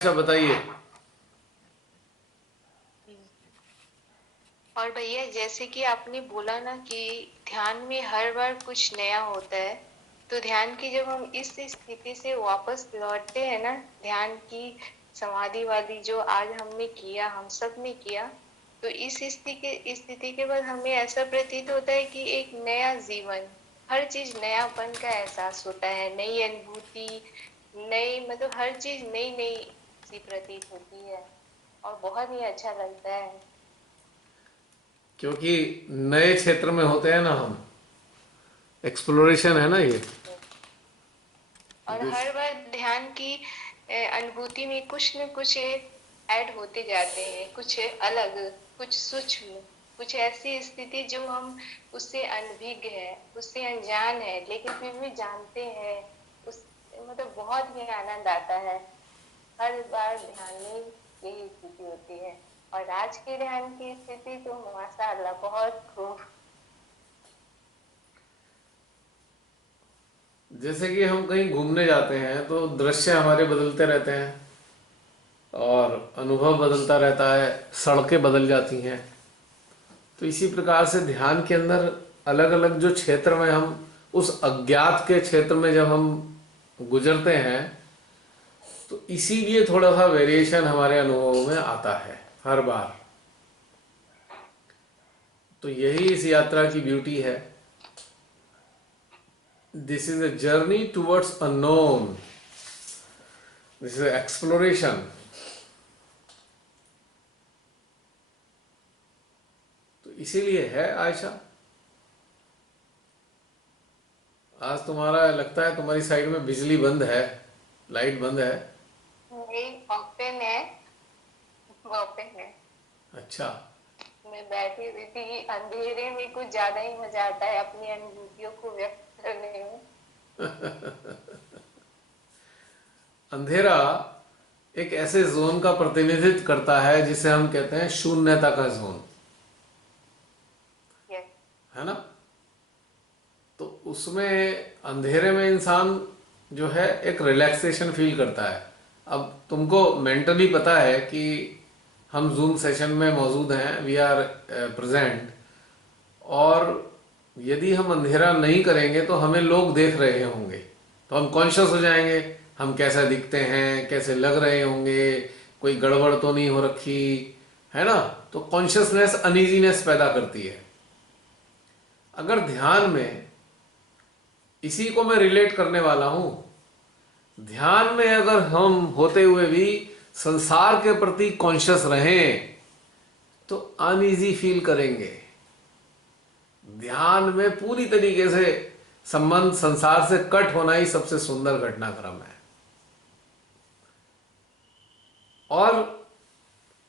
अच्छा बताइए। और भैया जैसे कि आपने बोला ना कि ध्यान में हर बार कुछ नया होता है। तो ध्यान की जब हम इस स्थिति से वापस लौटते हैं ना, ध्यान की समाधि वाली जो आज हमने किया, हम सब ने किया, तो इस स्थिति के बाद हमें ऐसा प्रतीत होता है कि एक नया जीवन, हर चीज नयापन का एहसास होता है, नई अनुभूति, नई मतलब हर चीज नई नई सी प्रतीत होती है और बहुत ही अच्छा लगता है। क्योंकि नए क्षेत्र में होते हैं ना हम, एक्सप्लोरेशन है ना ये। और दिस हर बार ध्यान की अनुभूति में कुछ न कुछ ऐड होते जाते हैं, कुछ अलग, कुछ सूक्ष्म, कुछ ऐसी स्थिति जो हम उससे अनभिज्ञ है, उससे अनजान है, लेकिन फिर भी जानते हैं। उस मतलब बहुत ही आनंद आता है। हर बार ध्यान में यही स्थिति होती है। और आज के ध्यान की स्थिति तो माशाअल्लाह बहुत खूब। जैसे कि हम कहीं घूमने जाते हैं तो दृश्य हमारे बदलते रहते हैं और अनुभव बदलता रहता है, सड़कें बदल जाती हैं। तो इसी प्रकार से ध्यान के अंदर अलग अलग जो क्षेत्र में हम उस अज्ञात के क्षेत्र में जब हम गुजरते हैं तो इसीलिए थोड़ा सा वेरिएशन हमारे अनुभवों में आता है हर बार। तो यही इस यात्रा की ब्यूटी है। This is a journey towards unknown. This is exploration. तो इसीलिए है आयशा। आज तुम्हारा लगता है तुम्हारी साइड में बिजली बंद है, लाइट बंद है। नहीं, ओपन है, ओपन है। अच्छा। मैं बैठी हुई थी कि अंधेरे में कुछ ज्यादा ही मजा आता है अपनी अनुभूतियों को व्यक्त करने में। अंधेरा एक ऐसे जोन का प्रतिनिधित्व करता है जिसे हम कहते हैं शून्यता का जोन, यस। है ना। तो उसमें अंधेरे में इंसान जो है एक रिलैक्सेशन फील करता है। अब तुमको मेंटली पता है कि हम जूम सेशन में मौजूद हैं, वी आर प्रेजेंट, और यदि हम अंधेरा नहीं करेंगे तो हमें लोग देख रहे होंगे, तो हम कॉन्शियस हो जाएंगे। हम कैसा दिखते हैं, कैसे लग रहे होंगे, कोई गड़बड़ तो नहीं हो रखी, है ना। तो कॉन्शियसनेस अनइजीनेस पैदा करती है। अगर ध्यान में, इसी को मैं रिलेट करने वाला हूं, ध्यान में अगर हम होते हुए भी संसार के प्रति कॉन्शियस रहें तो अनईजी फील करेंगे। ध्यान में पूरी तरीके से संबंध संसार से कट होना ही सबसे सुंदर घटनाक्रम है। और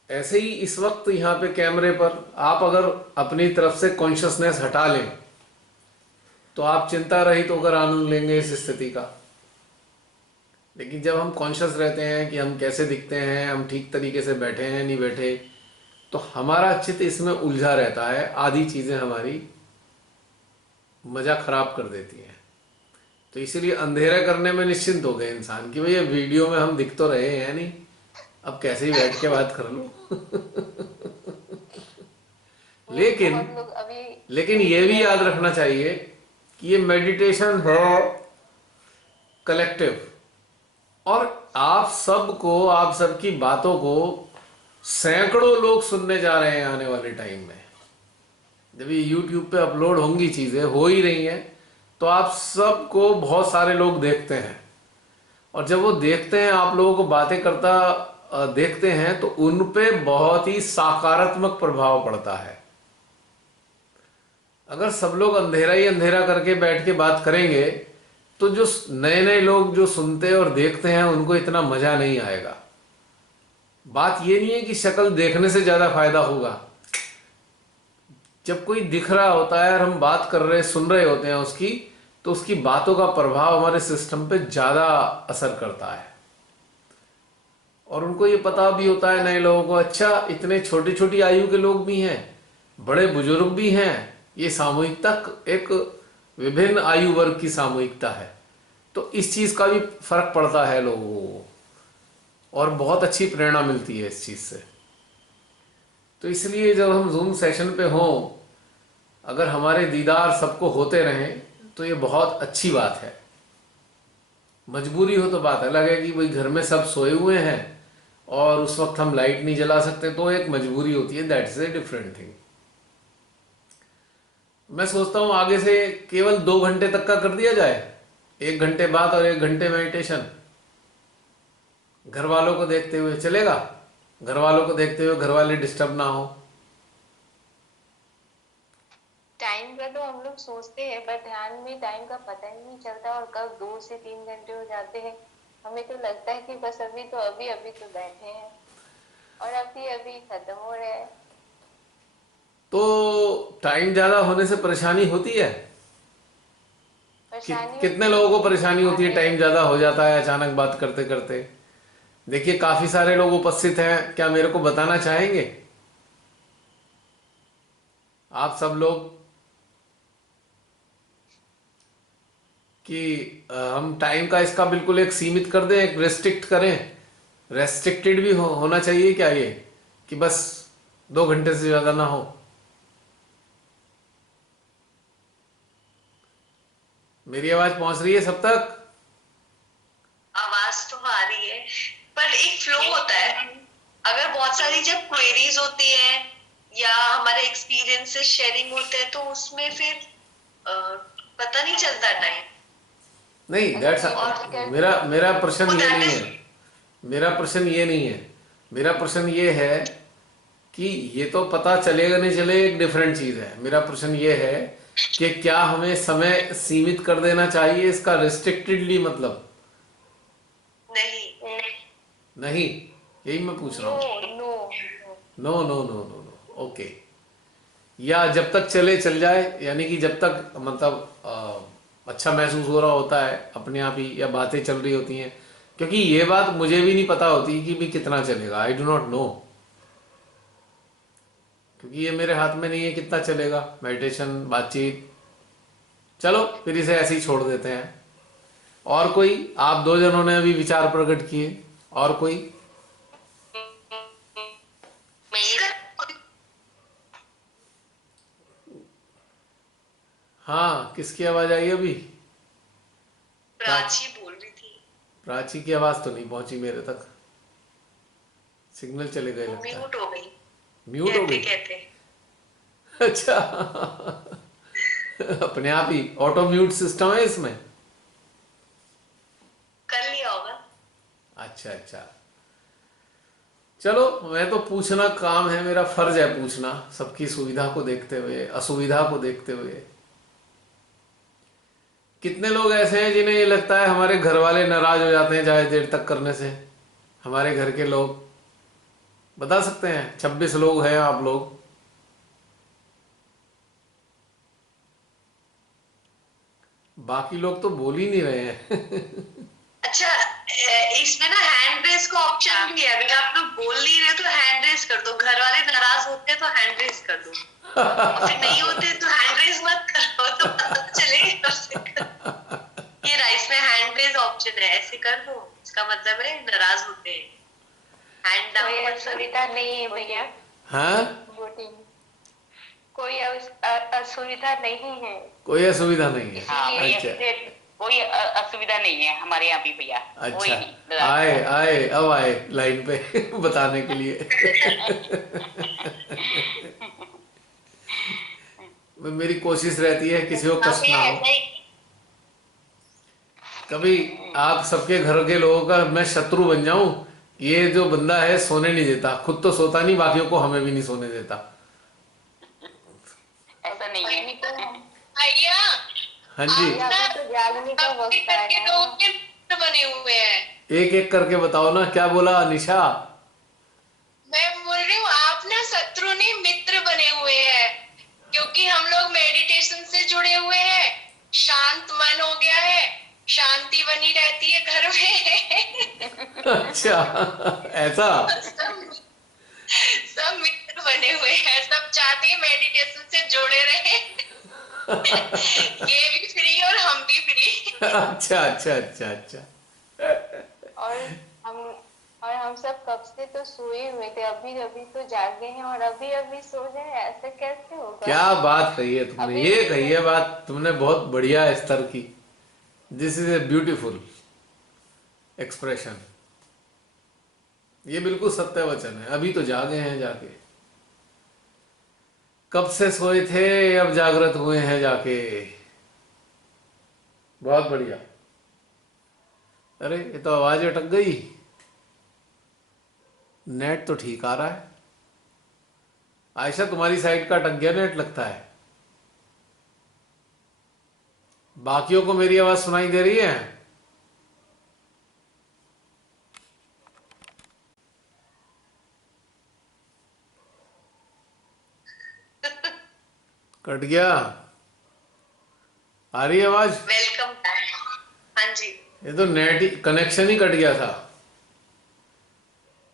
ऐसे ही इस वक्त यहाँ पे कैमरे पर आप अगर अपनी तरफ से कॉन्शियसनेस हटा लें तो आप चिंता रहित होकर आनंद लेंगे इस स्थिति का। लेकिन जब हम कॉन्शियस रहते हैं कि हम कैसे दिखते हैं, हम ठीक तरीके से बैठे हैं नहीं बैठे, तो हमारा चित्त इसमें उलझा रहता है। आधी चीज़ें हमारी मज़ा खराब कर देती हैं। तो इसीलिए अंधेरा करने में निश्चिंत हो गए इंसान कि भैया वीडियो में हम दिख तो रहे हैं नहीं, अब कैसे ही बैठ के बात कर लो। नहीं, लेकिन बहुत लोग अभी लेकिन ये देख भी रहे याद हैं। रखना चाहिए कि ये मेडिटेशन है कलेक्टिव, और आप सबको, आप सबकी बातों को सैकड़ों लोग सुनने जा रहे हैं आने वाले टाइम में। जब ये यूट्यूब पे अपलोड होंगी, चीज़ें हो ही रही हैं, तो आप सबको बहुत सारे लोग देखते हैं। और जब वो देखते हैं, आप लोगों को बातें करता देखते हैं, तो उन पे बहुत ही सकारात्मक प्रभाव पड़ता है। अगर सब लोग अंधेरा ही अंधेरा करके बैठ के बात करेंगे तो जो नए नए लोग जो सुनते और देखते हैं उनको इतना मजा नहीं आएगा। बात ये नहीं है कि शक्ल देखने से ज्यादा फायदा होगा। जब कोई दिख रहा होता है और हम बात कर रहे, सुन रहे होते हैं उसकी, तो उसकी बातों का प्रभाव हमारे सिस्टम पे ज्यादा असर करता है। और उनको ये पता भी एक होता है, बात। नए लोगों को, अच्छा इतने छोटी छोटी आयु के लोग भी हैं, बड़े बुजुर्ग भी हैं। ये सामूहिकता एक विभिन्न आयु वर्ग की सामूहिकता है। तो इस चीज का भी फर्क पड़ता है लोगों को। और बहुत अच्छी प्रेरणा मिलती है इस चीज़ से। तो इसलिए जब हम जूम सेशन पे हों, अगर हमारे दीदार सबको होते रहें तो ये बहुत अच्छी बात है। मजबूरी हो तो बात अलग है कि भाई घर में सब सोए हुए हैं और उस वक्त हम लाइट नहीं जला सकते, तो एक मजबूरी होती है, that is a different thing. मैं सोचता हूँ आगे से केवल 2 घंटे तक का कर दिया जाए, 1 घंटे बाद और 1 घंटे मेडिटेशन। घर वालों को देखते हुए चलेगा? घर वालों को देखते हुए घर वाले डिस्टर्ब ना हो। टाइम का तो हम लोग सोचते हैं, पर ध्यान में टाइम का पता ही नहीं चलता और कब 2 से 3 घंटे हो जाते हैं। हमें तो लगता है कि बस अभी अभी तो बैठे हैं और अभी अभी खत्म हो रहा है। तो टाइम ज़्यादा होने से परेशानी होती है? परेशानी कितने होती है लोगों को लेकिन परेशानी होती है, आने टाइम लग ज़्यादा हो जाता है अचानक बात करते करते? देखिए काफ़ी सारे लोग उपस्थित हैं, क्या मेरे को बताना चाहेंगे आप सब लोग कि हम टाइम का इसका बिल्कुल एक सीमित कर दें, एक रेस्ट्रिक्ट करें? रेस्ट्रिक्टेड भी होना चाहिए क्या ये, कि बस 2 घंटे से ज़्यादा ना हो? मेरी आवाज़ पहुंच रही है सब तक? आवाज तो आ रही है, पर एक फ्लो होता है। अगर बहुत सारी जब क्वेरीज होती है या हमारे एक्सपीरियंसेस शेयरिंग होते हैं, तो उसमें फिर पता नहीं चलता टाइम। नहीं, अगर दैट्स पीपीटी कर मेरा मेरा प्रश्न ये दैट नहीं इज है। मेरा प्रश्न ये नहीं है। मेरा प्रश्न ये है कि ये तो पता चलेगा नहीं चले एक डिफरेंट चीज़ है। मेरा प्रश्न ये है कि क्या हमें समय सीमित कर देना चाहिए, इसका रेस्ट्रिक्टेडली मतलब? नहीं। नहीं, यही मैं पूछ रहा नो हूँ। No no no no no no, okay. या जब तक चले चल जाए, यानी कि जब तक मतलब अच्छा महसूस हो रहा होता है अपने आप ही, या बातें चल रही होती हैं? क्योंकि ये बात मुझे भी नहीं पता होती कि भी कितना चलेगा, आई डू नॉट नो, क्योंकि ये मेरे हाथ में नहीं है कितना चलेगा मेडिटेशन, बातचीत। चलो फिर इसे ऐसे ही छोड़ देते हैं। और कोई? आप दो जनों ने अभी विचार प्रकट किए, और कोई? हाँ, किसकी आवाज आई अभी? प्राची बोल रही थी। प्राची की आवाज तो नहीं पहुंची मेरे तक, सिग्नल चले गए वो लगता है। म्यूट हो गई म्यूट हो कहते गई? कहते। अच्छा। अपने आप ही ऑटो म्यूट सिस्टम है इसमें? कर लिया होगा। अच्छा अच्छा, चलो। मैं तो पूछना काम है, मेरा फर्ज है पूछना, सबकी सुविधा को देखते हुए, असुविधा को देखते हुए। कितने लोग ऐसे हैं जिन्हें ये लगता है हमारे घर वाले नाराज हो जाते हैं ज़्यादा देर तक करने से? हमारे घर के लोग बता सकते हैं? 26 लोग हैं आप लोग। बाकी लोग तो बोल ही नहीं रहे हैं। अच्छा, इसमें ना हैंड रेस का ऑप्शन भी है। अगर आप लोग बोल नहीं रहे तो हैंड रेस कर दो, घर वाले नाराज होते हैं तो हैंड रेस कर दो, और फिर नहीं होते तो हैंड रेस मत करो, तो पता चलेगा। ये राइस में हैंड रेस ऑप्शन है, ऐसे कर दो, इसका मतलब है नाराज होते हैं। हैंड कोई डाउन असुविधा नहीं है भैया। हाँ, वोटिंग कोई असुविधा नहीं है, कोई असुविधा नहीं है? हाँ भैया, अच्छा कोई असुविधा नहीं है हमारे यहाँ भी भैया। कोई अच्छा, नहीं आए आए अब आए लाइन पे बताने के लिए। मेरी कोशिश रहती है किसी को कष्ट ना हो। कभी आप सबके घर के लोगों का मैं शत्रु बन जाऊं, ये जो बंदा है सोने नहीं देता, खुद तो सोता नहीं, बाकियों को हमें भी नहीं सोने देता। ऐसा नहीं है भैया। हाँ जी, तो जागने का वक्त करके आया लोगों है। के मित्र बने हुए हैं। एक एक करके बताओ ना, क्या बोला निशा? मैं बोल रही हूँ, आप ना शत्रु नहीं मित्र बने हुए हैं, क्योंकि हम लोग मेडिटेशन से जुड़े हुए हैं। शांत मन हो गया है, शांति बनी रहती है घर में। अच्छा, ऐसा? सब मित्र बने हुए हैं, सब चाहते हैं मेडिटेशन से जुड़े रहे। ये भी फ्री और हम भी फ्री। अच्छा अच्छा अच्छा अच्छा। और हम और हम सब कब से तो सोए हुए थे, अभी अभी तो जागे हैं और अभी अभी सो जाए, ऐसा कैसे होगा? क्या बात कही है तुमने, अभी ये अभी कही तो है बात तुमने बहुत बढ़िया स्तर की। This is a beautiful expression. ये बिल्कुल सत्य वचन है, अभी तो जागे हैं जाके। कब से सोए थे, अब जागृत हुए हैं जाके। बहुत बढ़िया। अरे ये तो आवाज अटक गई। नेट तो ठीक आ रहा है। आयशा तुम्हारी साइड का अटक गया नेट लगता है। बाकियों को मेरी आवाज सुनाई दे रही है? कट गया? आ रही है आवाज? Welcome back. हाँ जी। ये तो नेट ही कनेक्शन ही कट गया था।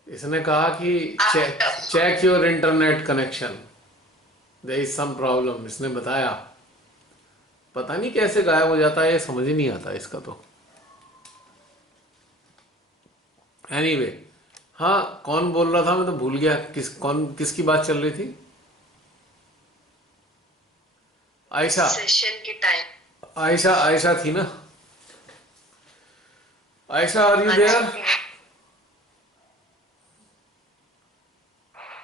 इसने कहा कि चेक आपका check your internet connection, there is some problem, इसने बताया। पता नहीं कैसे गायब हो जाता है, ये समझ ही नहीं आता इसका तो। एनीवे हाँ, कौन बोल रहा था मैं तो भूल गया, किसकी बात चल रही थी? आयशा। सेशन के टाइम। आयशा आयशा थी ना? आयशा आर यू हाँ देयर? जी।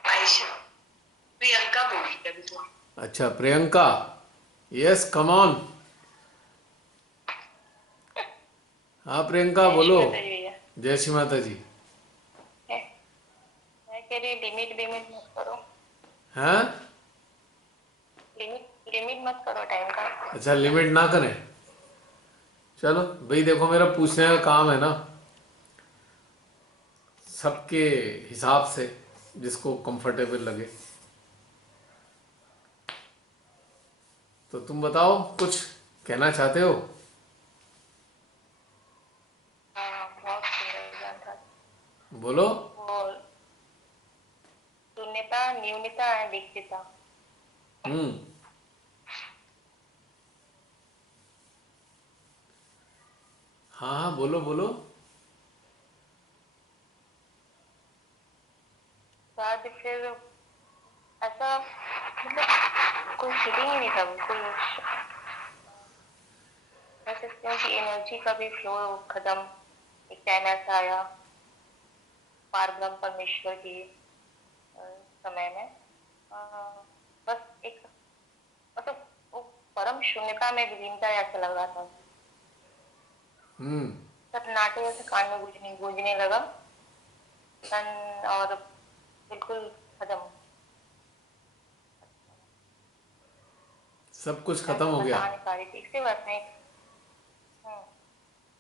आयशा। प्रियंका बोल रही है अभी तो। अच्छा प्रियंका, यस कम ऑन। हाँ प्रियंका जय श्री बोलो। माता जी भैया। जय श्री माता जी। मैं कह रही लिमिट लिमिट मत करो। हैं? लिमिट लिमिट मत करो टाइम का। अच्छा लिमिट ना करें। चलो भाई देखो, मेरा पूछने का काम है ना, सबके हिसाब से, जिसको कंफर्टेबल लगे। तो तुम बताओ, कुछ कहना चाहते हो? हाँ बहुत सुंदर गान था। बोलो। वो शून्यता न्यूनता है दीक्षिता। हम्म। हाँ हाँ बोलो बोलो। बाद फिर ऐसा मतलब कोई फीलिंग ही नहीं था बिल्कुल। कह सकते हैं कि एनर्जी का भी फ्लो खत्म। एक टाइम ऐसा आया पारब्रह्म परमेश्वर की समय में अ, बस एक मतलब वो परम शून्यता में विलीनता ऐसा लग रहा था। हम्म। सन्नाटे ऐसे कान में गूंजने गूंजने लगा। सन और बिल्कुल खत्म। सब कुछ मैं खत्म हो गया। बता नहीं पा रही थी इससे बस मैं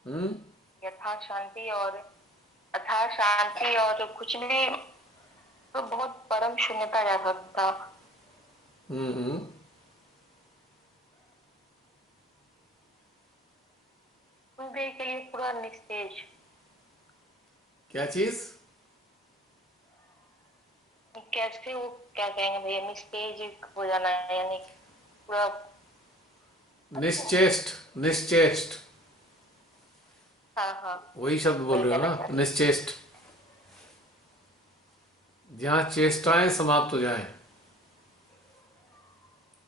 हम्म। यथा शांति और अथा शांति और कुछ भी तो बहुत परम शून्यता जैसा था। हम्म। कुछ देर के लिए पूरा निस्तेज। क्या चीज? कैसे वो क्या कहेंगे भैया निस्तेज हो जाना है यानी पूरा। निश्चेष्ट। निश्चेष्ट। हाँ हाँ वही शब्द बोल वही रहे हो कहना ना, चाह रही निश्चेष्ट। जहाँ चेष्टाएं समाप्त हो जाएं,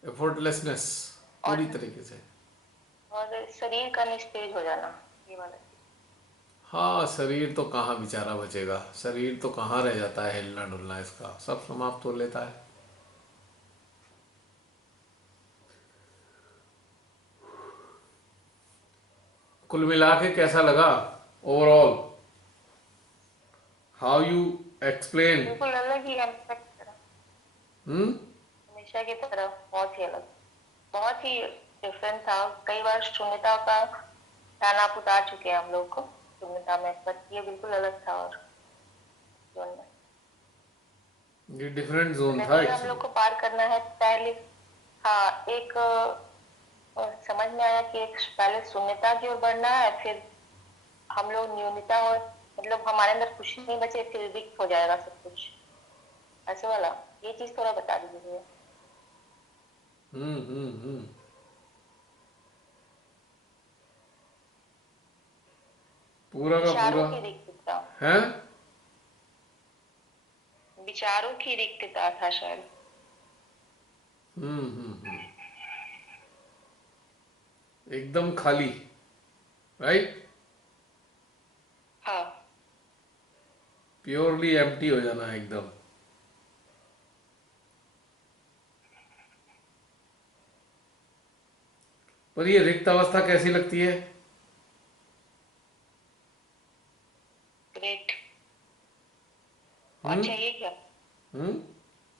एफर्टलेसनेस और पूरी तरीके से। शरीर का निस्तेज हो जाना ये वाला चीज। हाँ शरीर तो कहाँ बेचारा बचेगा, शरीर तो कहाँ रह जाता है हिलना डुलना, इसका सब समाप्त हो लेता है। कुल मिला के कैसा लगा ओवरऑल? How you explain? बिल्कुल अलग ही हमेशा की तरह। हम्म। हमेशा की तरह बहुत ही अलग। बहुत ही डिफरेंट था। कई बार शून्यता का ध्यान आप उतार चुके हैं हम लोग को शून्यता में पर ये बिल्कुल अलग था और जीवन में ये डिफरेंट जोन मतलब था ये हम लोग एक्चुअली। को पार करना है पहले। हाँ एक समझ में आया कि एक पहले शून्यता की ओर बढ़ना है फिर हम लोग न्यूनता और मतलब हमारे अंदर कुछ नहीं बचे फिर रिक्त हो जाएगा सब कुछ ऐसे वाला। ये चीज थोड़ा बता दीजिए। हम्म। पूरा का इशारों पूरा की रिक्तता। है। विचारों की रिक्तता था शायद। हम्म। एकदम खाली, राइट? हाँ। प्योरली एम्प्टी हो जाना एकदम। पर ये रिक्त अवस्था कैसी लगती है? ग्रेट। और हम्म। चाहिए क्या?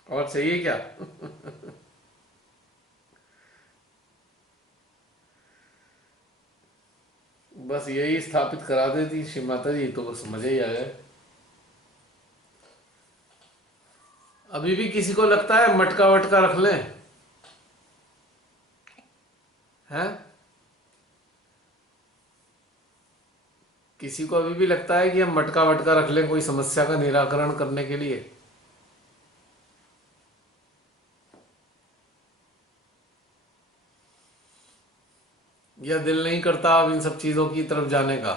और चाहिए क्या? बस यही स्थापित करा देती श्री माता जी तो बस मजे ही आ गए। अभी भी किसी को लगता है मटका वटका रख लें? हैं? किसी को अभी भी लगता है कि हम मटका वटका रख लें कोई समस्या का निराकरण करने के लिए? या दिल नहीं करता अब इन सब चीजों की तरफ जाने का?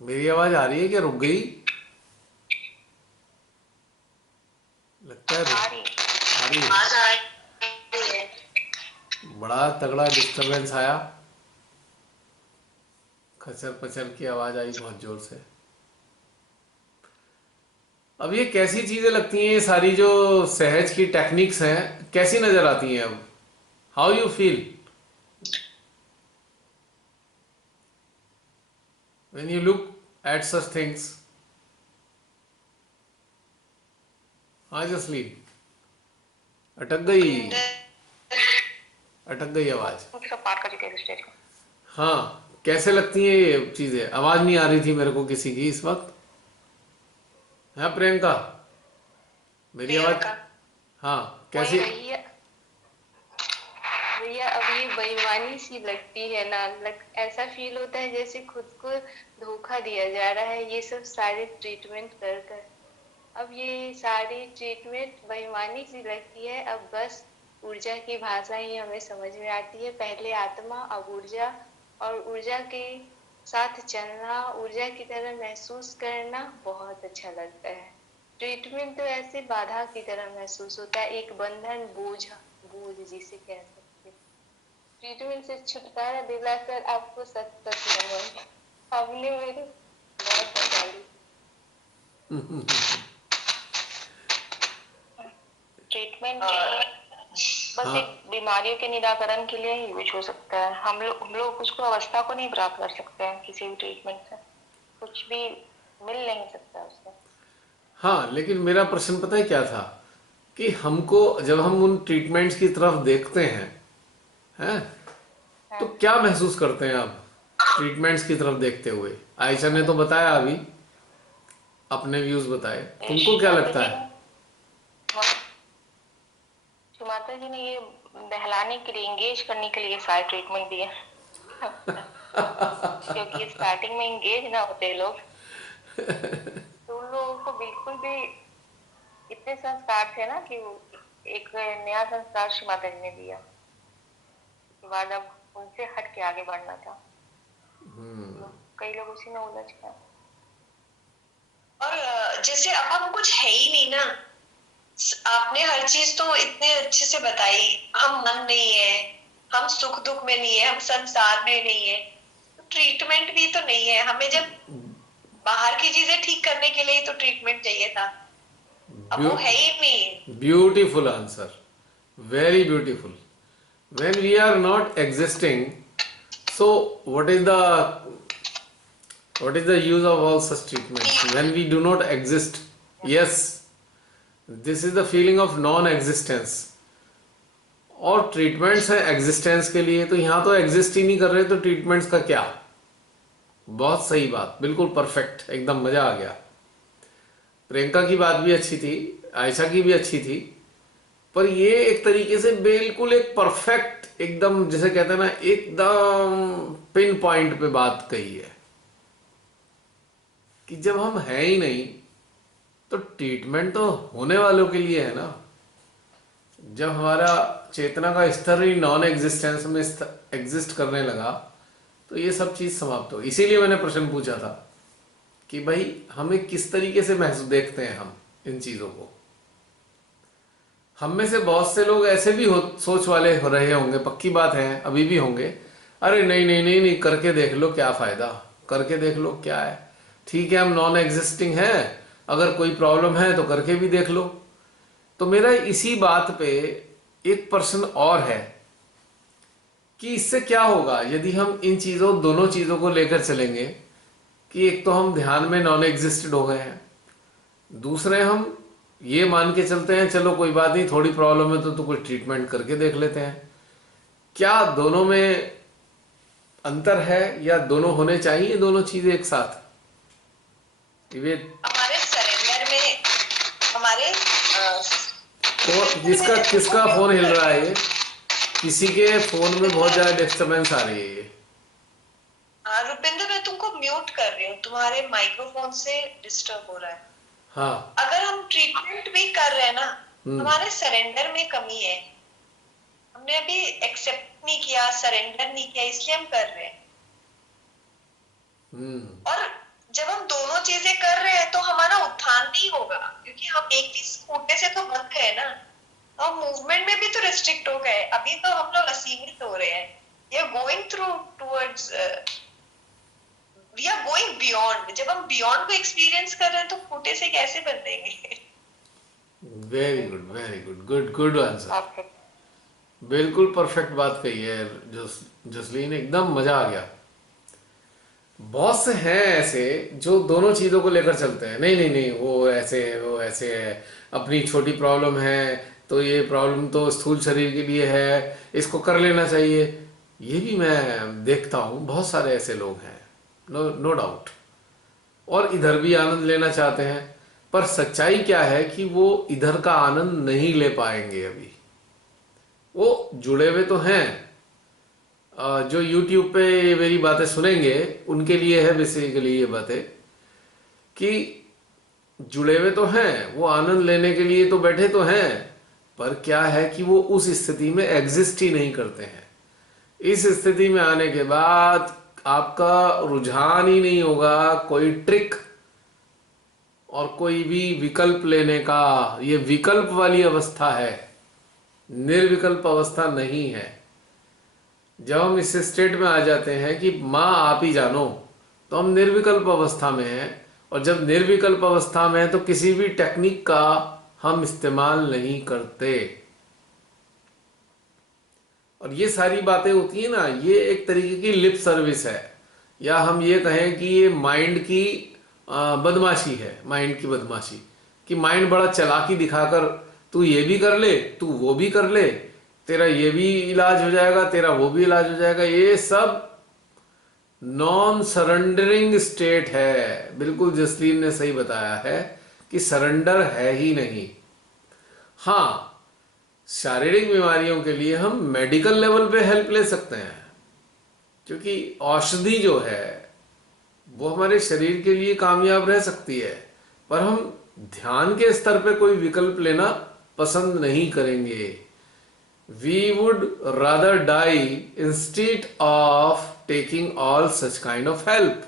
मेरी आवाज आ रही है क्या? रुक गई लगता है। आ रही। आ रही है। आज आ रही है। बड़ा तगड़ा डिस्टरबेंस आया, खचर पचर की आवाज आई बहुत जोर से। अब ये कैसी चीजें लगती हैं, ये सारी जो सहज की टेक्निक्स हैं कैसी नजर आती हैं अब? How you feel when you look at such things? हाँ जसलीन, अटक गई, अटक गई आवाज। सब पार कर चुके हैं स्टेज को। हाँ, कैसे लगती हैं ये चीजें? आवाज नहीं आ रही थी मेरे को किसी की इस वक्त। है प्रियंका, मेरी आवाज? प्रियंका, हाँ, वही कैसी? भैया, भैया अब ये बेईमानी सी लगती है ना, ऐसा फील होता है जैसे खुद को धोखा दिया जा रहा है ये सब सारे ट्रीटमेंट कर कर। अब ये सारी ट्रीटमेंट बेईमानी सी लगती है। अब बस ऊर्जा की भाषा ही हमें समझ में आती है, पहले आत्मा अब ऊर्जा, और ऊर्जा के साथ चलना, ऊर्जा की तरह महसूस करना बहुत अच्छा लगता है। ट्रीटमेंट तो ऐसे बाधा की तरह महसूस होता है, एक बंधन, बोझ, बोझ जिसे कह सकते हैं। ट्रीटमेंट से छुटकारा दिलाकर आपको सत सत नमन, आपने मेरी बहुत बचा ली। ट्रीटमेंट बस हाँ, एक बीमारियों के निराकरण के लिए ही यूज हो सकता है। हम लोग उसको अवस्था को नहीं प्राप्त कर सकते हैं किसी भी ट्रीटमेंट से। कुछ भी मिल नहीं सकता उससे। हाँ, लेकिन मेरा प्रश्न पता है क्या था कि हमको जब हम उन ट्रीटमेंट्स की तरफ देखते हैं तो क्या महसूस करते हैं आप ट्रीटमेंट्स की तरफ देखते हुए? आयशा ने तो बताया अभी, अपने व्यूज बताए, तुमको क्या माता लगता जी है? ने माता जी ने ये बहलाने के लिए, एंगेज करने के लिए सारे ट्रीटमेंट दिए। क्योंकि स्टार्टिंग में एंगेज ना होते लोग तो उन लोगों को बिल्कुल भी इतने संस्कार थे ना कि वो एक नया संस्कार श्री माता जी ने दिया के बाद अब उनसे हट के आगे बढ़ना था। कई लोग उसी में उलझ गए। और जैसे अब हम कुछ है ही नहीं ना, आपने हर चीज तो इतने अच्छे से बताई। हम मन नहीं है, हम सुख दुख में नहीं है, हम संसार में नहीं है, तो ट्रीटमेंट भी तो नहीं है। हमें जब बाहर की चीजें ठीक करने के लिए तो ट्रीटमेंट चाहिए था, अब वो है ही नहीं। Beautiful answer, very beautiful. When we are not existing, so what is the use of all such treatments? When we do not exist, yes, this is the feeling of non-existence. और treatments है existence के लिए, तो यहाँ तो exist ही नहीं कर रहे, तो ट्रीटमेंट्स का क्या? बहुत सही बात, बिल्कुल परफेक्ट, एकदम मजा आ गया। प्रियंका की बात भी अच्छी थी, आयशा की भी अच्छी थी, पर ये एक तरीके से बिल्कुल एक परफेक्ट, एकदम जैसे कहते हैं ना, एकदम पिन पॉइंट पे बात कही है कि जब हम हैं ही नहीं तो ट्रीटमेंट तो होने वालों के लिए है ना। जब हमारा चेतना का स्तर ही नॉन एग्जिस्टेंस में एग्जिस्ट करने लगा तो ये सब चीज समाप्त हो। इसीलिए मैंने प्रश्न पूछा था कि भाई हमें किस तरीके से महसूस देखते हैं हम इन चीजों को। हम में से बहुत से लोग ऐसे भी सोच वाले हो रहे होंगे, पक्की बात है, अभी भी होंगे, अरे नहीं नहीं नहीं नहीं, करके देख लो क्या फायदा, करके देख लो क्या है, ठीक है हम नॉन एग्जिस्टिंग हैं, अगर कोई प्रॉब्लम है तो करके भी देख लो। तो मेरा इसी बात पे एक प्रश्न और है कि इससे क्या होगा यदि हम इन चीजों, दोनों चीजों को लेकर चलेंगे कि एक तो हम ध्यान में नॉन एग्जिस्टेड हो गए हैं, दूसरे हम ये मान के चलते हैं चलो कोई बात नहीं, थोड़ी प्रॉब्लम है तो कोई ट्रीटमेंट करके देख लेते हैं। क्या दोनों में अंतर है या दोनों होने चाहिए, दोनों चीजें एक साथ? हमारे सरेंडर में हमारे जिसका किसका फोन हिल रहा है? ये किसी के फोन में बहुत ज्यादा डिस्टरबेंस आ रही है ये। रुपिंदर, मैं तुमको म्यूट कर रही हूँ, तुम्हारे माइक्रोफोन से डिस्टर्ब हो रहा है। हाँ, अगर हम ट्रीटमेंट भी कर रहे हैं ना, हमारे सरेंडर में कमी है, हमने अभी एक्सेप्ट नहीं किया, सरेंडर नहीं किया, इसलिए हम कर रहे हैं। और जब हम दोनों चीजें कर रहे हैं तो हमारा उत्थान नहीं होगा, क्योंकि हम एक चीज कूटने से तो बंद गए ना, हम मूवमेंट में भी तो रिस्ट्रिक्ट हो गए, अभी तो हम लोग असीमित हो रहे हैं। We are going through towards, we are going beyond. जब हम बियॉन्ड को एक्सपीरियंस कर रहे हैं तो खूटे से कैसे बन देंगे? Very good, very good, good good answer, okay. बिल्कुल परफेक्ट बात कही है जसलीन, एकदम मजा आ गया। बहुत से हैं ऐसे जो दोनों चीजों को लेकर चलते हैं, नहीं नहीं नहीं वो ऐसे है, वो ऐसे है, अपनी छोटी प्रॉब्लम है तो ये प्रॉब्लम तो स्थूल शरीर के लिए है, इसको कर लेना चाहिए। ये भी मैं देखता हूँ, बहुत सारे ऐसे लोग हैं, नो डाउट, और इधर भी आनंद लेना चाहते हैं, पर सच्चाई क्या है कि वो इधर का आनंद नहीं ले पाएंगे अभी। वो जुड़े हुए तो हैं, जो YouTube पे ये मेरी बातें सुनेंगे उनके लिए है बेसिकली ये बातें, कि जुड़े हुए तो हैं, वो आनंद लेने के लिए तो बैठे तो हैं, पर क्या है कि वो उस स्थिति में एग्जिस्ट ही नहीं करते हैं। इस स्थिति में आने के बाद आपका रुझान ही नहीं होगा कोई ट्रिक और कोई भी विकल्प लेने का। ये विकल्प वाली अवस्था है, निर्विकल्प अवस्था नहीं है। जब हम इस स्टेट में आ जाते हैं कि माँ आप ही जानो, तो हम निर्विकल्प अवस्था में हैं, और जब निर्विकल्प अवस्था में है तो किसी भी टेक्निक का हम इस्तेमाल नहीं करते। और ये सारी बातें होती है ना, ये एक तरीके की लिप सर्विस है, या हम ये कहें कि ये माइंड की बदमाशी है, माइंड की बदमाशी, कि माइंड बड़ा चालाकी दिखाकर तू ये भी कर ले, तू वो भी कर ले, तेरा ये भी इलाज हो जाएगा, तेरा वो भी इलाज हो जाएगा। ये सब नॉन सरेंडरिंग स्टेट है। बिल्कुल जसलीन ने सही बताया है कि सरेंडर है ही नहीं। हाँ, शारीरिक बीमारियों के लिए हम मेडिकल लेवल पे हेल्प ले सकते हैं, क्योंकि औषधि जो है वो हमारे शरीर के लिए कामयाब रह सकती है, पर हम ध्यान के स्तर पे कोई विकल्प लेना पसंद नहीं करेंगे। We would rather die instead of taking all such kind of help.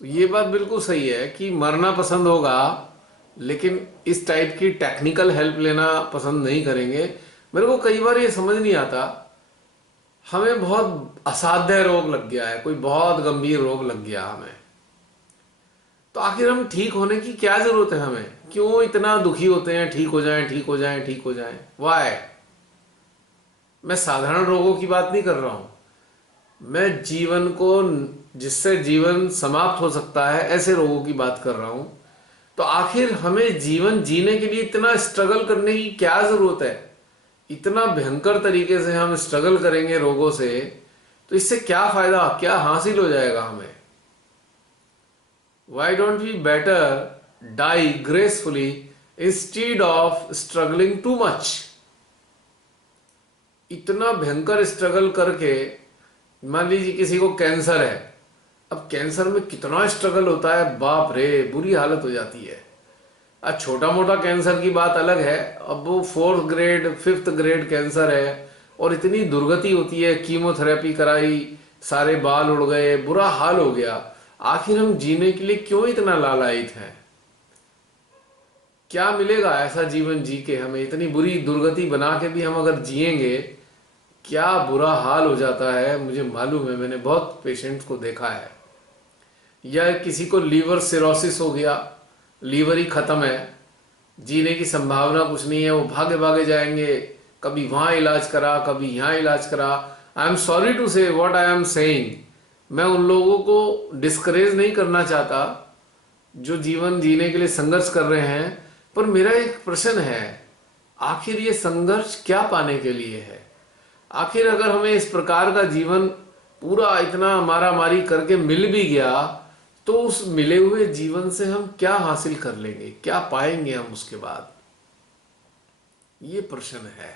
तो ये बात बिल्कुल सही है कि मरना पसंद होगा, लेकिन इस टाइप की टेक्निकल हेल्प लेना पसंद नहीं करेंगे। मेरे को कई बार ये समझ नहीं आता, हमें बहुत असाध्य रोग लग गया है, कोई बहुत गंभीर रोग लग गया हमें, तो आखिर हम ठीक होने की क्या जरूरत है? हमें क्यों इतना दुखी होते हैं? ठीक हो जाएं, ठीक हो जाएं, ठीक हो जाएं, वाई? मैं साधारण रोगों की बात नहीं कर रहा हूं, मैं जीवन को, जिससे जीवन समाप्त हो सकता है, ऐसे रोगों की बात कर रहा हूं। तो आखिर हमें जीवन जीने के लिए इतना स्ट्रगल करने की क्या जरूरत है? इतना भयंकर तरीके से हम स्ट्रगल करेंगे रोगों से, तो इससे क्या फायदा, क्या हासिल हो जाएगा हमें? Why don't we better die gracefully instead of struggling too much? इतना भयंकर स्ट्रगल करके, मान लीजिए किसी को कैंसर है, अब कैंसर में कितना स्ट्रगल होता है, बाप रे, बुरी हालत हो जाती है। अब छोटा मोटा कैंसर की बात अलग है, अब वो 4th grade 5th grade cancer है और इतनी दुर्गति होती है, कीमोथेरेपी कराई, सारे बाल उड़ गए, बुरा हाल हो गया। आखिर हम जीने के लिए क्यों इतना लालायित हैं? क्या मिलेगा ऐसा जीवन जी के? हमें इतनी बुरी दुर्गति बना के भी हम अगर जिएंगे, क्या बुरा हाल हो जाता है मुझे मालूम है, मैंने बहुत पेशेंट्स को देखा है। या किसी को लीवर सिरोसिस हो गया, लीवर ही खत्म है, जीने की संभावना कुछ नहीं है, वो भागे भागे जाएंगे, कभी वहाँ इलाज करा, कभी यहाँ इलाज करा। आई एम सॉरी टू से व्हाट आई एम सेइंग, मैं उन लोगों को डिस्करेज नहीं करना चाहता जो जीवन जीने के लिए संघर्ष कर रहे हैं, पर मेरा एक प्रश्न है, आखिर ये संघर्ष क्या पाने के लिए है? आखिर अगर हमें इस प्रकार का जीवन पूरा इतना मारा मारी करके मिल भी गया, तो उस मिले हुए जीवन से हम क्या हासिल कर लेंगे, क्या पाएंगे हम उसके बाद? ये प्रश्न है।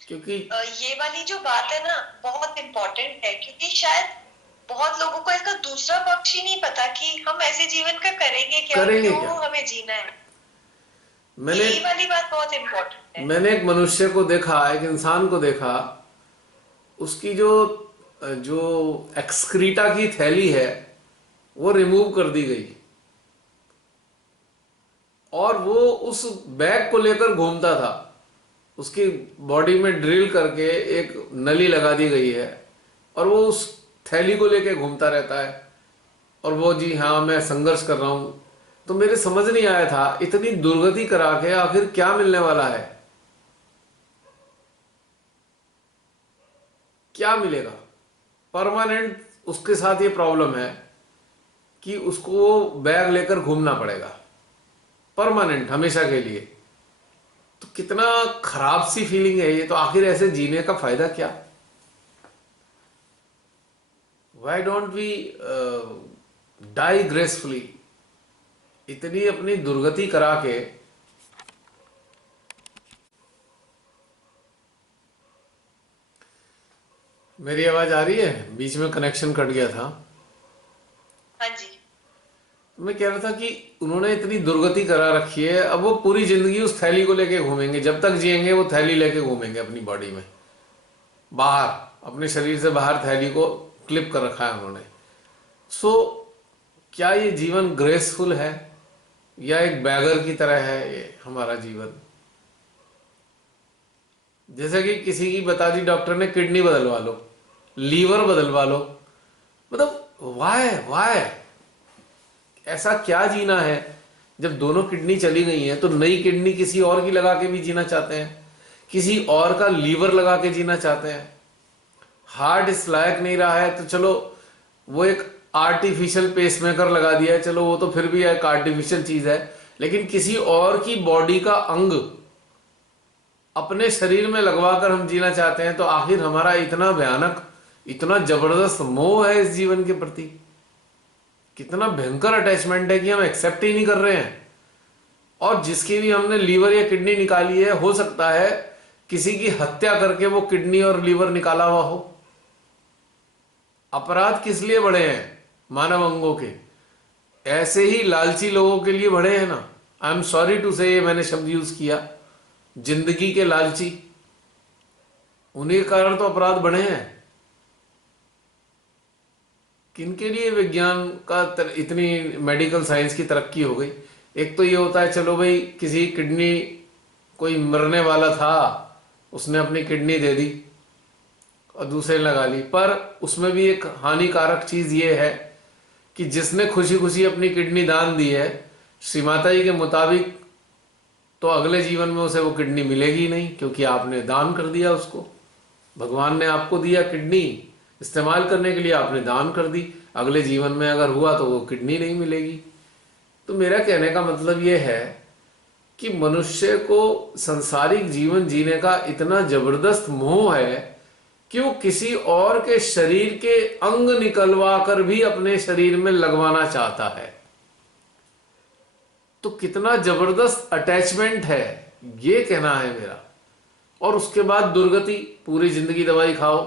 क्योंकि ये वाली जो बात है ना बहुत इम्पोर्टेंट है, क्योंकि शायद बहुत लोगों को इसका दूसरा पक्ष ही नहीं पता कि हम ऐसे जीवन का करेंगे क्या, क्यों हमें जीना है। ये वाली बात बहुत इम्पोर्टेंट है। मैंने एक मनुष्य को देखा, एक इंसान को देखा, उसकी जो जो एक्सक्रीटा की थैली है वो रिमूव कर दी गई और वो उस बैग को लेकर घूमता था। उसकी बॉडी में ड्रिल करके एक नली लगा दी गई है और वो उस थैली को लेके घूमता रहता है और वो जी हाँ मैं संघर्ष कर रहा हूं। तो मेरे समझ नहीं आया था, इतनी दुर्गति करा के आखिर क्या मिलने वाला है, क्या मिलेगा? परमानेंट उसके साथ ये प्रॉब्लम है कि उसको बैग लेकर घूमना पड़ेगा परमानेंट, हमेशा के लिए। तो कितना खराब सी फीलिंग है ये। तो आखिर ऐसे जीने का फायदा क्या? Why don't we die gracefully? इतनी अपनी दुर्गति करा के मेरी आवाज आ रही है? बीच में कनेक्शन कट गया था। हाँ जी। मैं कह रहा था कि उन्होंने इतनी दुर्गति करा रखी है, अब वो पूरी जिंदगी उस थैली को लेके घूमेंगे, जब तक जिएंगे वो थैली लेके घूमेंगे अपनी बॉडी में, बाहर, अपने शरीर से बाहर थैली को क्लिप कर रखा है उन्होंने। सो क्या ये जीवन ग्रेसफुल है या एक बैगर की तरह है ये हमारा जीवन? जैसे कि किसी की बता दी डॉक्टर ने किडनी बदलवा लो, लीवर बदलवा लो, मतलब वाय ऐसा क्या जीना है? जब दोनों किडनी चली गई हैं तो नई किडनी किसी और की लगा के भी जीना चाहते हैं, किसी और का लीवर लगा के जीना चाहते हैं। हार्ट इस लायक नहीं रहा है तो चलो वो एक आर्टिफिशियल पेसमेकर लगा दिया है, चलो वो तो फिर भी एक आर्टिफिशियल चीज है, लेकिन किसी और की बॉडी का अंग अपने शरीर में लगवाकर हम जीना चाहते हैं। तो आखिर हमारा इतना भयानक, इतना जबरदस्त मोह है इस जीवन के प्रति, कितना भयंकर अटैचमेंट है कि हम एक्सेप्ट ही नहीं कर रहे हैं। और जिसकी भी हमने लीवर या किडनी निकाली है, हो सकता है किसी की हत्या करके वो किडनी और लीवर निकाला हुआ हो। अपराध किस लिए बढ़े हैं? मानव अंगों के ऐसे ही लालची लोगों के लिए बढ़े हैं ना। आई एम सॉरी टू से, मैंने शब्द यूज किया, जिंदगी के लालची, उन्हीं के कारण तो अपराध बढ़े हैं। किनके लिए विज्ञान का इतनी मेडिकल साइंस की तरक्की हो गई? एक तो ये होता है चलो भाई किसी किडनी, कोई मरने वाला था उसने अपनी किडनी दे दी और दूसरे लगा ली, पर उसमें भी एक हानिकारक चीज ये है कि जिसने खुशी खुशी अपनी किडनी दान दी है, श्रीमाता जी के मुताबिक तो अगले जीवन में उसे वो किडनी मिलेगी नहीं, क्योंकि आपने दान कर दिया उसको। भगवान ने आपको दिया किडनी इस्तेमाल करने के लिए, आपने दान कर दी, अगले जीवन में अगर हुआ तो वो किडनी नहीं मिलेगी। तो मेरा कहने का मतलब ये है कि मनुष्य को सांसारिक जीवन जीने का इतना जबरदस्त मोह है कि वो किसी और के शरीर के अंग निकलवा कर भी अपने शरीर में लगवाना चाहता है। तो कितना जबरदस्त अटैचमेंट है, ये कहना है मेरा। और उसके बाद दुर्गति, पूरी जिंदगी दवाई खाओ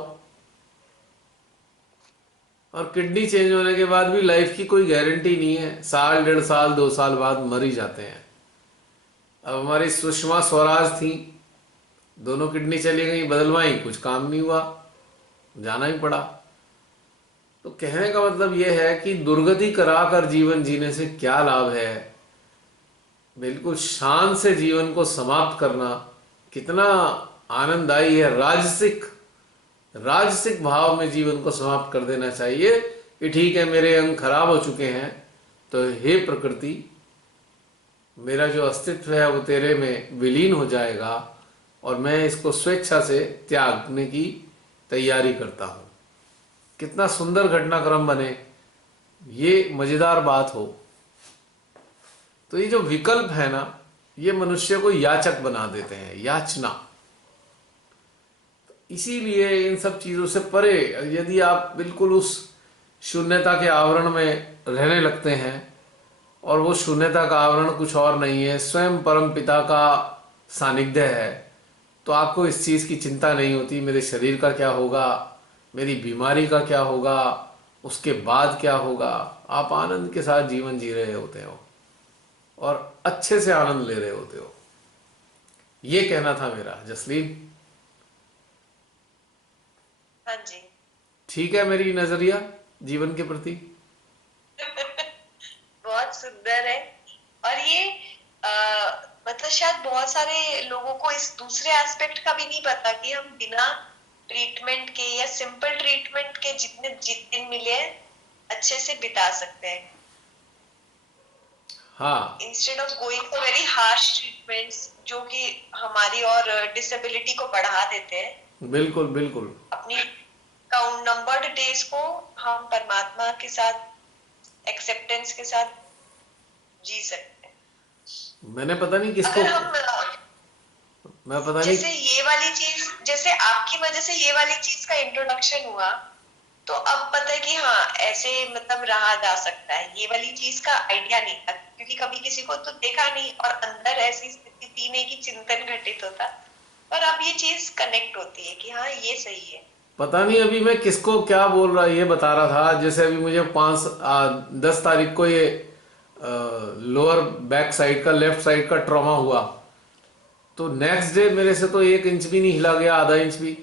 और किडनी चेंज होने के बाद भी लाइफ की कोई गारंटी नहीं है, साल 1.5 साल 2 साल बाद मर ही जाते हैं। अब हमारी सुषमा स्वराज थी, दोनों किडनी चली गई, बदलवाई, कुछ काम नहीं हुआ, जाना ही पड़ा। तो कहने का मतलब यह है कि दुर्गति कराकर जीवन जीने से क्या लाभ है। बिल्कुल शान से जीवन को समाप्त करना कितना आनंददायी है। राजसिक भाव में जीवन को समाप्त कर देना चाहिए कि ठीक है, मेरे अंग खराब हो चुके हैं, तो हे प्रकृति, मेरा जो अस्तित्व है वो तेरे में विलीन हो जाएगा और मैं इसको स्वेच्छा से त्यागने की तैयारी करता हूँ। कितना सुंदर घटनाक्रम बने, ये मजेदार बात हो। तो ये जो विकल्प है ना, ये मनुष्य को याचक बना देते हैं, याचना। इसीलिए इन सब चीजों से परे यदि आप बिल्कुल उस शून्यता के आवरण में रहने लगते हैं, और वो शून्यता का आवरण कुछ और नहीं है, स्वयं परम पिता का सानिध्य है, तो आपको इस चीज की चिंता नहीं होती मेरे शरीर का क्या होगा, मेरी बीमारी का क्या होगा, उसके बाद क्या होगा। आप आनंद के साथ जीवन जी रहे होते हो और अच्छे से आनंद ले रहे होते हो। ये कहना था मेरा, जसलीन। हाँ जी। ठीक है मेरी नजरिया जीवन के प्रति? बहुत सुंदर है। और ये मतलब शायद बहुत सारे लोगों को इस दूसरे एस्पेक्ट का भी नहीं पता कि हम बिना ट्रीटमेंट के या सिंपल ट्रीटमेंट के जितने दिन मिले हैं अच्छे से बिता सकते हैं। हाँ, instead of going for very harsh treatments जो कि हमारी और डिसेबिलिटी को बढ़ा देते हैं। बिल्कुल बिल्कुल। अपनी नंबर्ड डेज को हम परमात्मा के साथ एक्सेप्टेंस के साथ जी सकते हैं। मैंने पता नहीं किसको, अगर हम मैं पता नहीं, जैसे ये वाली चीज, जैसे आपकी वजह से ये वाली चीज का इंट्रोडक्शन हुआ, तो अब पता है कि हाँ ऐसे मतलब रहा जा सकता है। ये वाली चीज का आइडिया नहीं था क्योंकि कभी किसी को तो देखा नहीं और अंदर ऐसी स्थिति थी नहीं कि चिंतन घटित होता, पर अब ये चीज कनेक्ट होती है कि हाँ ये सही है। पता नहीं अभी मैं किसको क्या बोल रहा, ये बता रहा था। जैसे अभी मुझे 10 तारीख को ये लोअर बैक साइड का, लेफ्ट साइड का ट्रॉमा हुआ, तो नेक्स्ट डे मेरे से तो 1 इंच भी नहीं हिला गया, आधा इंच भी।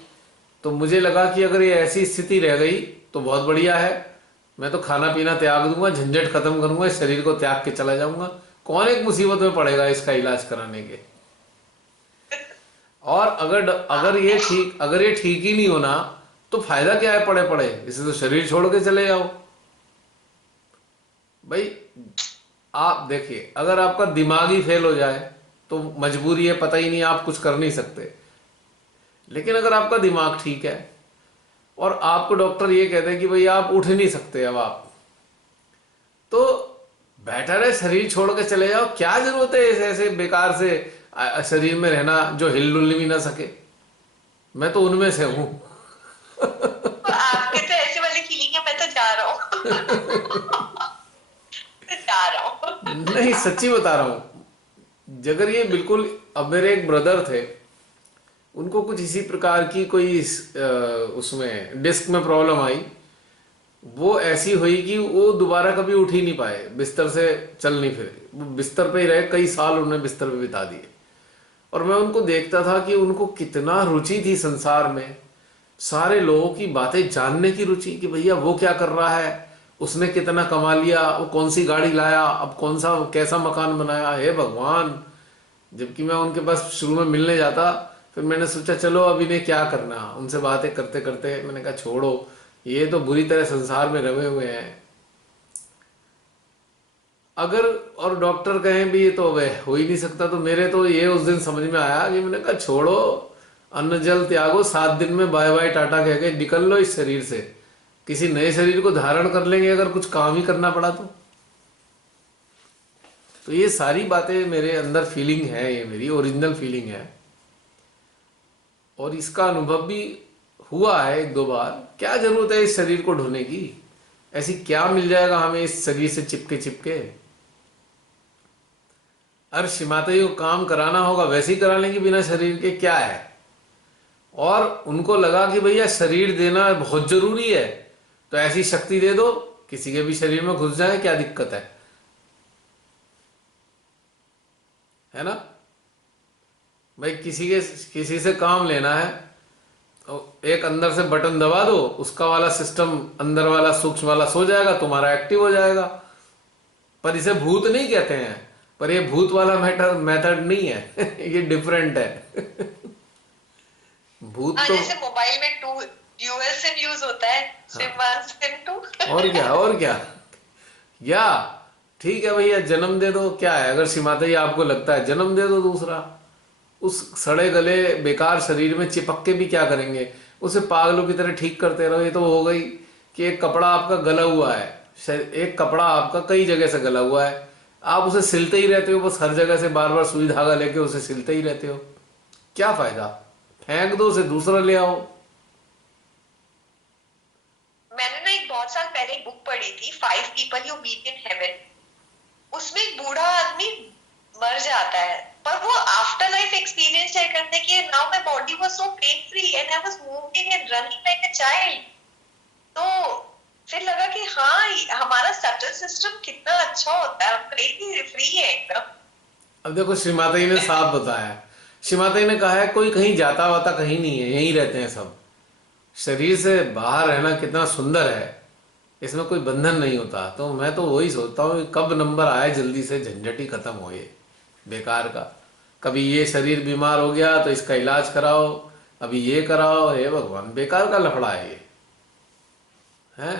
तो मुझे लगा कि अगर ये ऐसी स्थिति रह गई तो बहुत बढ़िया है, मैं तो खाना पीना त्याग दूंगा, झंझट खत्म करूंगा, इस शरीर को त्याग के चला जाऊंगा। कौन एक मुसीबत में पड़ेगा इसका इलाज कराने के। और अगर ये ठीक ही नहीं होना तो फायदा क्या है पड़े पड़े, इसे तो शरीर छोड़ के चले जाओ। भाई आप देखिए, अगर आपका दिमाग ही फेल हो जाए तो मजबूरी है, पता ही नहीं, आप कुछ कर नहीं सकते। लेकिन अगर आपका दिमाग ठीक है और आपको डॉक्टर ये कहते हैं कि भाई आप उठ नहीं सकते अब आप, तो बेटर है शरीर छोड़ के चले जाओ। क्या जरूरत है ऐसे बेकार से शरीर में रहना जो हिल डुल भी ना सके। मैं तो उनमें से हूं। तो आपके तो ऐसी वाली फीलिंग है, मैं तो जा रहा हूँ। जा रहा हूँ। नहीं, सच्ची बता रहा हूं। अगर ये बिल्कुल, अब मेरे एक ब्रदर थे, उनको कुछ इसी प्रकार की कोई उसमें डिस्क में प्रॉब्लम आई। वो ऐसी हुई कि वो दोबारा कभी उठ ही नहीं पाए, बिस्तर से चल नहीं फिरे, वो बिस्तर पे ही रहे, कई साल उन्होंने बिस्तर पे बिता दिए। और मैं उनको देखता था कि उनको कितना रुचि थी संसार में, सारे लोगों की बातें जानने की रुचि, कि भैया वो क्या कर रहा है, उसने कितना कमा लिया, वो कौन सी गाड़ी लाया, अब कौन सा कैसा मकान बनाया, हे भगवान। जबकि मैं उनके पास शुरू में मिलने जाता, फिर मैंने सोचा चलो अब इन्हें क्या करना, उनसे बातें करते करते मैंने कहा छोड़ो, ये तो बुरी तरह संसार में रमे हुए हैं। अगर और डॉक्टर कहें भी ये तो वह हो ही नहीं सकता, तो मेरे तो ये उस दिन समझ में आया कि मैंने कहा छोड़ो, अन्न जल त्यागो, 7 दिन में बाय बाय टाटा कह के निकल लो इस शरीर से। किसी नए शरीर को धारण कर लेंगे अगर कुछ काम ही करना पड़ा तो ये सारी बातें मेरे अंदर फीलिंग है, ये मेरी ओरिजिनल फीलिंग है। और इसका अनुभव भी हुआ है 1-2 बार। क्या जरूरत है इस शरीर को ढोने की, ऐसी क्या मिल जाएगा हमें इस शरीर से चिपके चिपके। अरे श्रीमाता को काम कराना होगा वैसे ही करा लेंगे बिना शरीर के, क्या है। और उनको लगा कि भैया शरीर देना बहुत जरूरी है, तो ऐसी शक्ति दे दो, किसी के भी शरीर में घुस जाए, क्या दिक्कत है ना भाई। किसी से काम लेना है, तो एक अंदर से बटन दबा दो, उसका वाला सिस्टम अंदर वाला सूक्ष्म वाला सो जाएगा, तुम्हारा एक्टिव हो जाएगा। पर इसे भूत नहीं कहते हैं, पर ये भूत वाला मेथड नहीं है ये डिफरेंट है भूत तो जैसे मोबाइल में ड्यूअल सिम यूज होता है, सिम 1 सिम 2। और क्या या ठीक है भैया, जन्म दे दो, क्या है, अगर सीमाता ही आपको लगता है जन्म दे दो दूसरा। उस सड़े गले बेकार शरीर में चिपक के भी क्या करेंगे, उसे पागलों की तरह ठीक करते रहो। ये तो हो गई कि एक कपड़ा आपका गला हुआ है, एक कपड़ा आपका कई जगह से गला हुआ है, आप उसे सिलते ही रहते हो, बस हर जगह से बार बार सुई धागा लेके उसे सिलते ही रहते हो, क्या फायदा, फेंक दो, उसे दूसरा ले आओ। मैंने ना एक बहुत साल पहले एक बुक पढ़ी थी, 5 people you meet in heaven. उसमें एक बूढ़ा आदमी मर जाता है, पर वो आफ्टर लाइफ एक्सपीरियंस शेयर करते हैं कि now my body was so pain free and I was moving and running like a child. तो फिर लगा कि हाँ, हमारा सटल सिस्टम कितना अच्छा होता है, हम कहीं फ्री है एकदम। अब देखो, श्रीमाता जी ने साफ बताया, श्रीमाता जी ने कहा है कोई कहीं जाता वाता कहीं नहीं है, यहीं रहते हैं सब। शरीर से बाहर रहना कितना सुंदर है, इसमें कोई बंधन नहीं होता। तो मैं तो वही सोचता हूँ कब नंबर आए, जल्दी से झंझट ही खत्म हो ये बेकार का। कभी ये शरीर बीमार हो गया तो इसका इलाज कराओ, अभी ये कराओ, हे भगवान, बेकार का लफड़ा है ये है।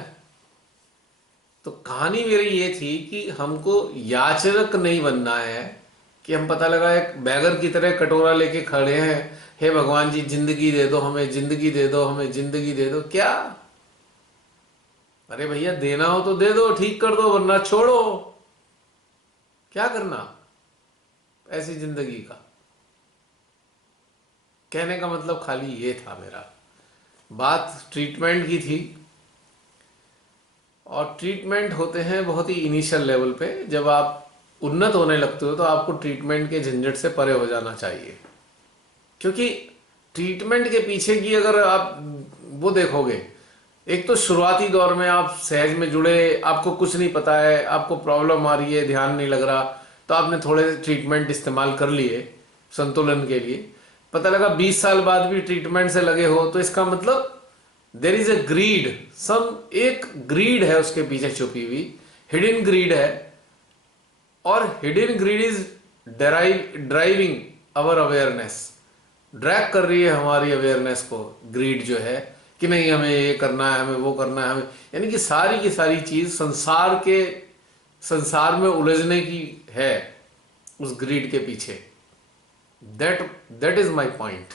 तो कहानी मेरी ये थी कि हमको याचक नहीं बनना है, कि हम पता लगा एक बैगर की तरह कटोरा लेके खड़े हैं, हे भगवान जी जिंदगी दे दो हमें, जिंदगी दे दो हमें, जिंदगी दे दो। क्या, अरे भैया देना हो तो दे दो, ठीक कर दो, वरना छोड़ो। क्या करना ऐसी जिंदगी का। कहने का मतलब खाली ये था मेरा। बात ट्रीटमेंट की थी, और ट्रीटमेंट होते हैं बहुत ही इनिशियल लेवल पे। जब आप उन्नत होने लगते हो तो आपको ट्रीटमेंट के झंझट से परे हो जाना चाहिए, क्योंकि ट्रीटमेंट के पीछे की अगर आप वो देखोगे, एक तो शुरुआती दौर में आप सहज में जुड़े, आपको कुछ नहीं पता है, आपको प्रॉब्लम आ रही है, ध्यान नहीं लग रहा, तो आपने थोड़े ट्रीटमेंट इस्तेमाल कर लिए संतुलन के लिए। पता लगा 20 साल बाद भी ट्रीटमेंट से लगे हो, तो इसका मतलब देर इज अ ग्रीड, एक ग्रीड है उसके पीछे छुपी हुई, हिडन ग्रीड है। और hidden grid is driving our awareness, drag कर रही है हमारी अवेयरनेस को ग्रीड जो है, कि नहीं हमें ये करना है, हमें वो करना है, हमें, यानी कि सारी की सारी चीज संसार में उलझने की है उस ग्रीड के पीछे। That is my point.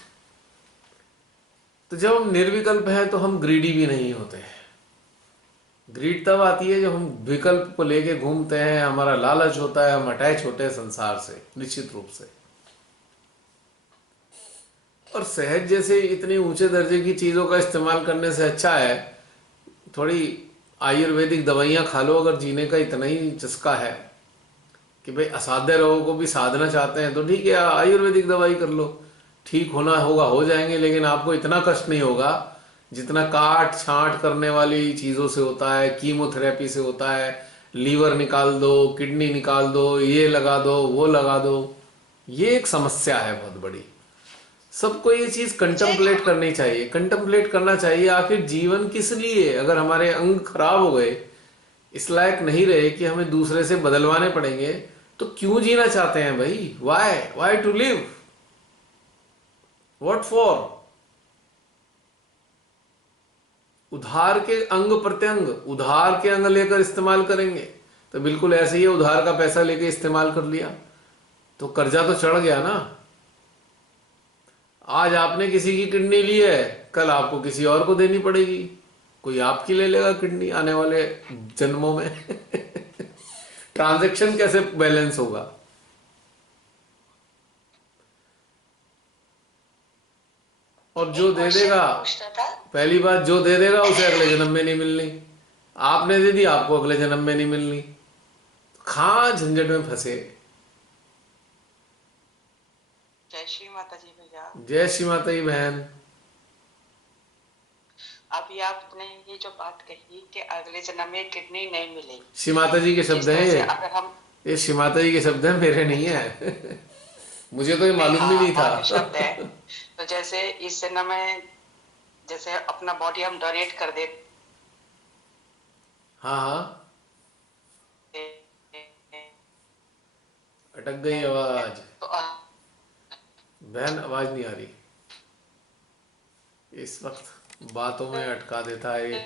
तो जब हम निर्विकल्प हैं तो हम ग्रीडी भी नहीं होते हैं। ग्रीड तब आती है जब हम विकल्प को लेके घूमते हैं, हमारा लालच होता है, हम अटैच होते हैं संसार से निश्चित रूप से। और सहज जैसे इतनी ऊंचे दर्जे की चीज़ों का इस्तेमाल करने से अच्छा है थोड़ी आयुर्वेदिक दवाइयाँ खा लो, अगर जीने का इतना ही चस्का है कि भाई असाध्य रोगों को भी साधना चाहते हैं, तो ठीक है आयुर्वेदिक दवाई कर लो, ठीक होना होगा हो जाएंगे, लेकिन आपको इतना कष्ट नहीं होगा जितना काट छांट करने वाली चीज़ों से होता है, कीमोथेरेपी से होता है। लीवर निकाल दो, किडनी निकाल दो, ये लगा दो, वो लगा दो, ये एक समस्या है बहुत बड़ी। सबको ये चीज कंटेम्पलेट करनी चाहिए, कंटेम्पलेट करना चाहिए आखिर जीवन किस लिए। अगर हमारे अंग खराब हो गए, इस लायक नहीं रहे कि हमें दूसरे से बदलवाने पड़ेंगे, तो क्यों जीना चाहते हैं भाई? Why to live, what for? उधार के अंग प्रत्यंग, उधार के अंग लेकर इस्तेमाल करेंगे तो बिल्कुल ऐसे ही उधार का पैसा लेके इस्तेमाल कर लिया तो कर्जा तो चढ़ गया ना। आज आपने किसी की किडनी ली है, कल आपको किसी और को देनी पड़ेगी, कोई आपकी ले लेगा किडनी आने वाले जन्मों में ट्रांजैक्शन कैसे बैलेंस होगा? और जो दे देगा, पहली बात जो दे देगा उसे अगले जन्म में नहीं मिलनी, आपने दे दी आपको अगले जन्म में नहीं मिलनी, कहाँ झंझट में फंसे। जय श्री माता जी भैया। जय श्री माता जी बहन। अभी आपने ये जो बात कही कि अगले जन्म में किडनी नहीं मिलेगी, श्री माता जी के जिस शब्द हैं तरह से ये अगर हम ये श्री माता जी के शब्द हैं, मेरे नहीं है। मुझे तो ये मालूम भी हाँ नहीं माँ के शब्द है, था। तो जैसे इस जन्म में जैसे अपना बॉडी हम डोनेट कर देते हाँ हाँ, अटक गई हैं, आवाज। तो बहन आवाज नहीं आ रही, इस वक्त बातों में अटका देता है ये।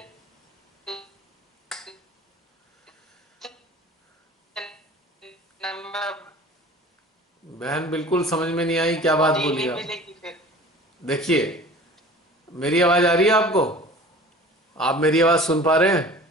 बहन बिल्कुल समझ में नहीं आई क्या बात बॉडी बोली नहीं आप। मिलेगी फिर। देखिए, मेरी आवाज आ रही है आपको? आप मेरी आवाज सुन पा रहे हैं?